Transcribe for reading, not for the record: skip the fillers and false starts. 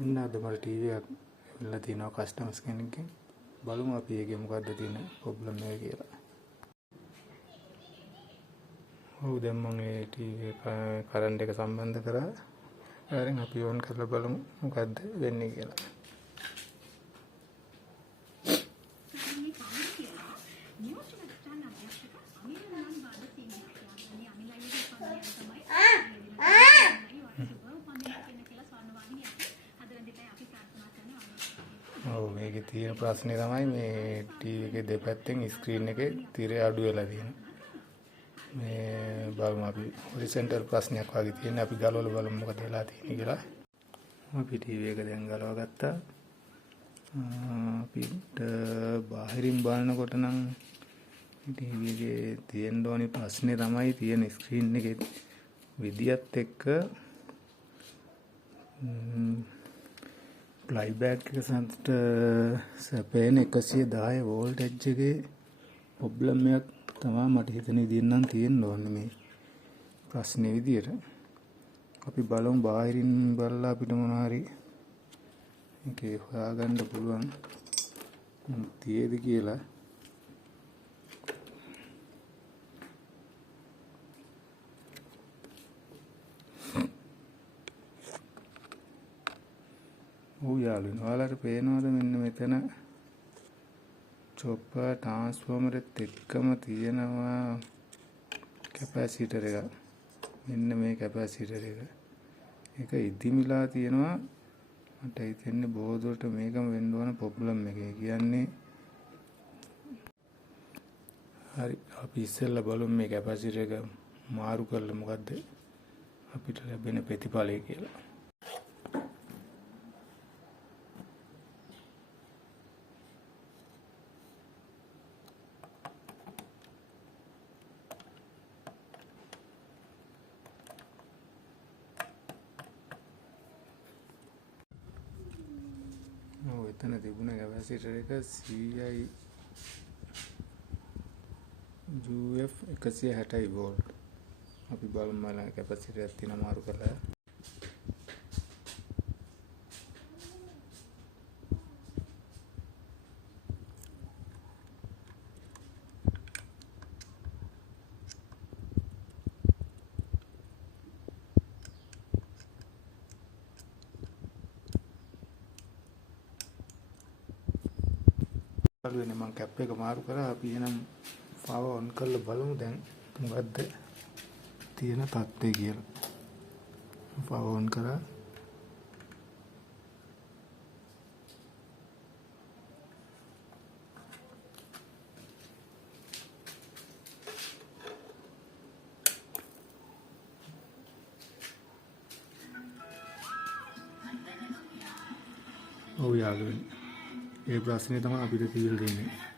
ඔන්න අද මට ටීවී එකක් ඉල්ලලා තිනවා කස්ටමර්ස් කෙනෙක්ගෙන්. බලමු අපි ඒකේ මොකද්ද තියෙන ප්‍රොබ්ලම් එක කියලා. ඔව් දැන් මම ඒ ටීවී එක කරන්ට් එක සම්බන්ධ කරා. ඊළඟ අපි ඔන් කරලා බලමු මොකද්ද වෙන්නේ කියලා. ඔව් මේකේ තියෙන ප්‍රශ්නේ තමයි මේ ටීවී එකේ දෙපැත්තෙන් ස්ක්‍රීන් එකේ තිරය අඩු වෙලා තියෙනවා. මේ බලමු අපි හොරිසොන්ටල් ප්‍රශ්නයක් වගේ තියෙන අපි ගලවලා බලමු මොකද වෙලා තියෙන්නේ කියලා. අපි ටීවී එක දැන් ගලව ගත්තා. අපිට බාහිරින් බලනකොට නම් ටීවී එකේ තියෙන ඕනි ප්‍රශ්නේ තමයි තියෙන ස්ක්‍රීන් එකේ විදියත් එක්ක ප්ලයි බෑක් එක සන්ට සැපේන 110 වෝල්ටේජ් එකේ ප්‍රොබ්ලම් එකක් තමයි මට හිතෙන විදිහෙන් නම් තියෙන්න ඕනේ මේ ප්‍රශ්නේ විදියට. අපි බලමු බාහිරින් බලලා අපිට මොනවා හරි මේකේ හොයාගන්න පුළුවන් තියෙද කියලා. ඔව් යාළුවනේ ඔයාලට පේනවද මෙන්න මෙතන චොප්පර් ට්‍රාන්ස්ෆෝමරෙත් එක්කම තියෙනවා කැපැසිටර් එක. මෙන්න මේ කැපැසිටර් එක. ඒක ඉදිමිලා තියෙනවා. මට හිතෙන්නේ බොහෝ දුරට මේකම වෙන්න ඕන ප්‍රොබ්ලම් එකේ. කියන්නේ හරි අපි ඉස්සෙල්ලා බලමු මේ කැපැසිටර් එක මාරු කරලා මොකද්ද අපිට ලැබෙන ප්‍රතිඵලය කියලා. එතන තිබුණ කැපැසිටර් එක CI UF 160 වෝල්ට්. අපි බලමු මම කැපැසිටර් එකක් තියෙන මාරු කරලා. වෙන මම කැප් එක මාරු කරා. අපි එනම් පවර් ඔන් කරලා බලමු දැන් මොකද්ද තියෙන තත්ත්වය කියලා. පවර් ඔන් කරා. ඔව් යාළුවනේ ඒ ප්‍රශ්නේ තමයි අපිට තියෙන්නේ.